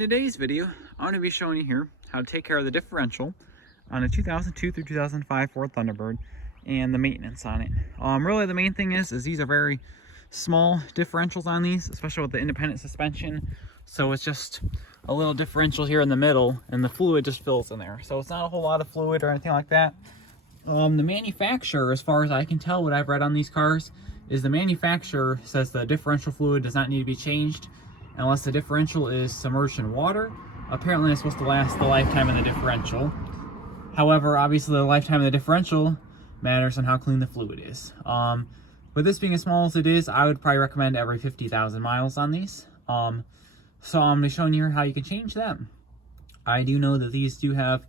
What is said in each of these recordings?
In today's video, I'm going to be showing you here how to take care of the differential on a 2002 through 2005 Ford Thunderbird and the maintenance on it. Really the main thing is these are very small differentials on these, especially with the independent suspension. So it's just a little differential here in the middle and the fluid just fills in there. So it's not a whole lot of fluid or anything like that. The manufacturer, as far as I can tell, what I've read on these cars, is the manufacturer says the differential fluid does not need to be changed unless the differential is submerged in water. Apparently it's supposed to last the lifetime of the differential. However, obviously the lifetime of the differential matters on how clean the fluid is. With this being as small as it is, I would probably recommend every 50,000 miles on these. So I'm going to be showing you how you can change them. I do know that these do have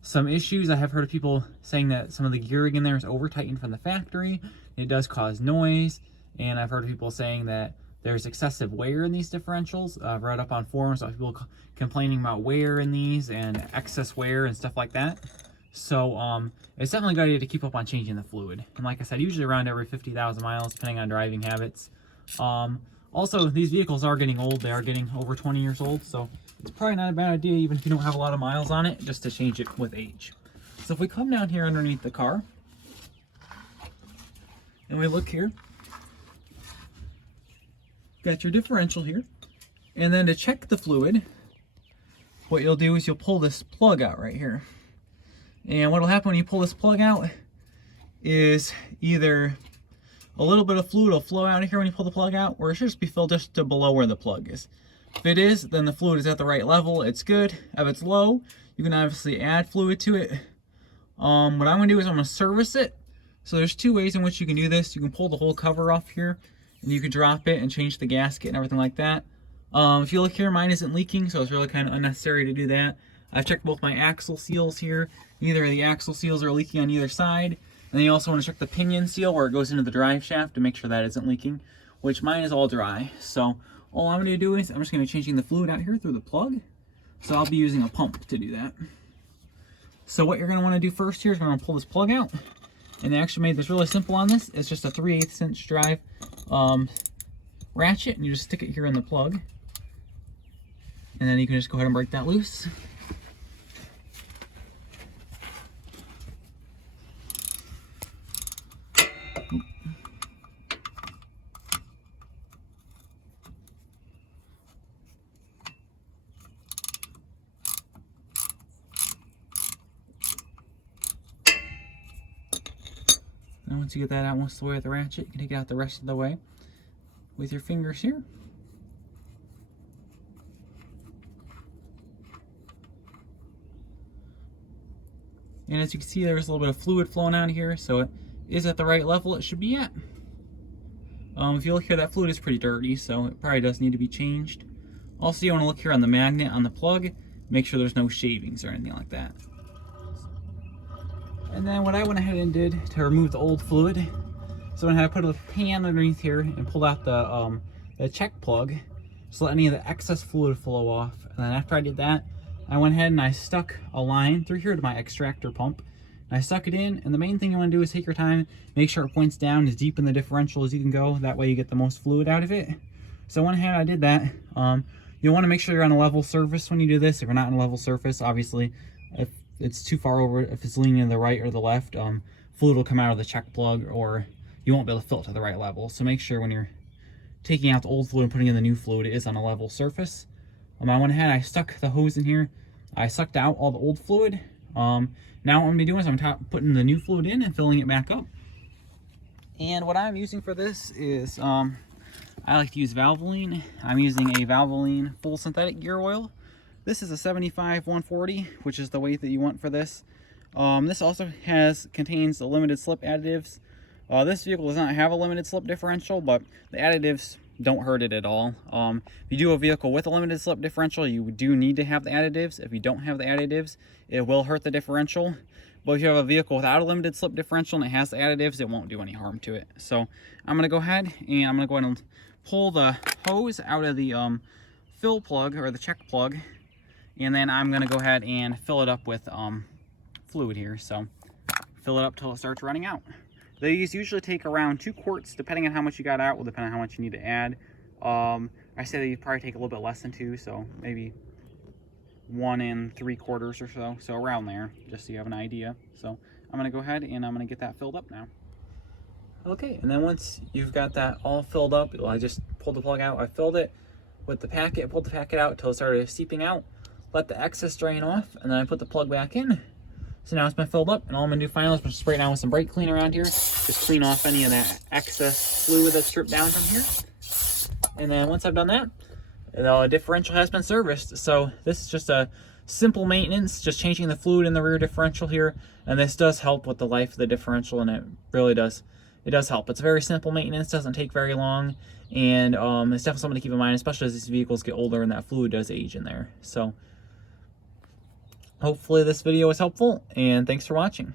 some issues. I have heard of people saying that some of the gearing in there is over tightened from the factory. It does cause noise, and I've heard of people saying that there's excessive wear in these differentials. I've read up on forums about people complaining about wear in these and excess wear and stuff like that. So it's definitely a good idea to keep up on changing the fluid. And like I said, usually around every 50,000 miles, depending on driving habits. Also, these vehicles are getting old. They are getting over 20 years old, so it's probably not a bad idea, even if you don't have a lot of miles on it, just to change it with age. So if we come down here underneath the car, and we look here, got your differential here. And then to check the fluid, what you'll do is you'll pull this plug out right here. And what'll happen when you pull this plug out is either a little bit of fluid will flow out of here when you pull the plug out, or it should just be filled just to below where the plug is. If it is, then the fluid is at the right level, it's good. If it's low, you can obviously add fluid to it. What I'm gonna do is I'm gonna service it. So there's two ways in which you can do this. You can pull the whole cover off here, and you can drop it and change the gasket and everything like that. If you look here, mine isn't leaking, so it's really kind of unnecessary to do that. I've checked both my axle seals here. Neither of the axle seals are leaking on either side. And then you also want to check the pinion seal where it goes into the drive shaft to make sure that isn't leaking, which mine is all dry. So all I'm going to do is I'm just going to be changing the fluid out here through the plug. So I'll be using a pump to do that. So what you're going to want to do first here is we're going to pull this plug out. And they actually made this really simple on this. It's just a 3/8 inch drive ratchet, and you just stick it here in the plug. And then you can just go ahead and break that loose. And once you get that out most of the way with the ratchet, you can take it out the rest of the way with your fingers here. And as you can see, there's a little bit of fluid flowing out of here, so it is at the right level it should be at. If you look here, that fluid is pretty dirty, so it probably does need to be changed. Also, you want to look here on the magnet on the plug, make sure there's no shavings or anything like that. And then what I went ahead and did to remove the old fluid, so I had to put a pan underneath here and pull out the check plug, so let any of the excess fluid flow off. And then after I did that, I went ahead and I stuck a line through here to my extractor pump. And I stuck it in, and the main thing you want to do is take your time, make sure it points down as deep in the differential as you can go. That way you get the most fluid out of it. So I went ahead and I did that. You'll want to make sure you're on a level surface when you do this. If you're not on a level surface, obviously, if it's too far over, if it's leaning to the right or the left, fluid will come out of the check plug, or you won't be able to fill it to the right level. So make sure when you're taking out the old fluid and putting in the new fluid, it is on a level surface. I went ahead, I stuck the hose in here. I sucked out all the old fluid. Now what I'm going to be doing is I'm putting the new fluid in and filling it back up. And what I'm using for this is, I like to use Valvoline. I'm using a Valvoline full synthetic gear oil. This is a 75/140, which is the weight that you want for this. This also contains the limited slip additives. This vehicle does not have a limited slip differential, but the additives don't hurt it at all. If you do a vehicle with a limited slip differential, you do need to have the additives. If you don't have the additives, it will hurt the differential. But if you have a vehicle without a limited slip differential and it has the additives, it won't do any harm to it. So I'm going to go ahead and pull the hose out of the fill plug, or the check plug, and then I'm going to go ahead and fill it up with fluid here. So fill it up till it starts running out. These usually take around 2 quarts, depending on how much you got out, will depend on how much you need to add. I say that you probably take a little bit less than 2, so maybe 1 3/4 or so, so around there, just so you have an idea. So I'm gonna go ahead and I'm gonna get that filled up now. Okay, and then once you've got that all filled up, I just pulled the plug out, I filled it with the packet, pulled the packet out until it started seeping out, let the excess drain off, and then I put the plug back in. So now it's been filled up, and all I'm gonna do finally is spray it down with some brake clean around here, just clean off any of that excess fluid that's dripped down from here. And then once I've done that, the differential has been serviced. So this is just a simple maintenance, just changing the fluid in the rear differential here, and this does help with the life of the differential, and it really does. It does help. It's a very simple maintenance, doesn't take very long, and it's definitely something to keep in mind, especially as these vehicles get older and that fluid does age in there. So hopefully this video was helpful, and thanks for watching.